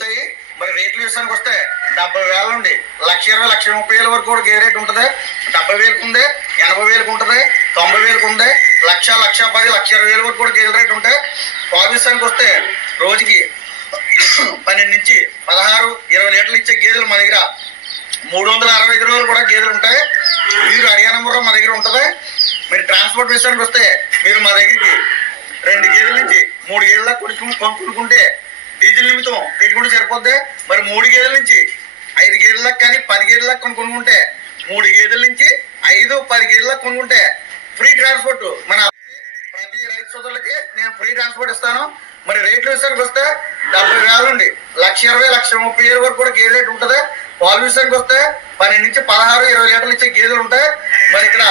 పెరుగుతాయి. మరి రేట్ల విషయానికి వస్తే 70,000 నుండి 1,20,000 1,30,000 వరకు కూడా గేదె రేట్ ఉంటుంది. 70,000 ఉంది, 80,000 ఉంటుంది, 90,000 ఉంది, 1,00,000 1,10,000 1,20,000 వరకు కూడా గేదె రేట్ ఉంటాయి. పాలు విషయానికి వస్తే రోజుకి 12 నుంచి 16 20 లీటర్లు ఇచ్చే గేదెలు మా దగ్గర 365 రోజులు కూడా గేదెలు ఉంటాయి. మీరు హర్యానా ముర్రా మా దగ్గర ఉంటుంది. మీరు ట్రాన్స్పోర్ట్ విషయానికి వస్తే మీరు మా దగ్గరికి 2 గేదెల నుంచి 3 గేదెల దాకా కొనుక్కుంటే డీజిల్ నిమిత్తం పెట్టుకుంటే సరిపోద్ది. మరి 3 గేదెల నుంచి 5 గేదెల దాకా కానీ 10 గేదెల దాకా కొనుక్కుంటే 3 గేదెల నుంచి 5 10 గేదెల దాకా కొనుక్కుంటే ఫ్రీ ట్రాన్స్పోర్ట్ మన ప్రతి రైతు సోదరులకి నేను ఫ్రీ ట్రాన్స్పోర్ట్ ఇస్తాను. మరి రేట్ల విషయానికి వస్తే 70,000 నుండి 1,20,000 1,30,000 వరకు కూడా గేదె రేట్ ఉంటుంది. పాలు విషయానికి వస్తే 12 నుంచి 16 20 లీటర్లు ఇచ్చే గేదెలు ఉంటాయి. మరి ఇక్కడ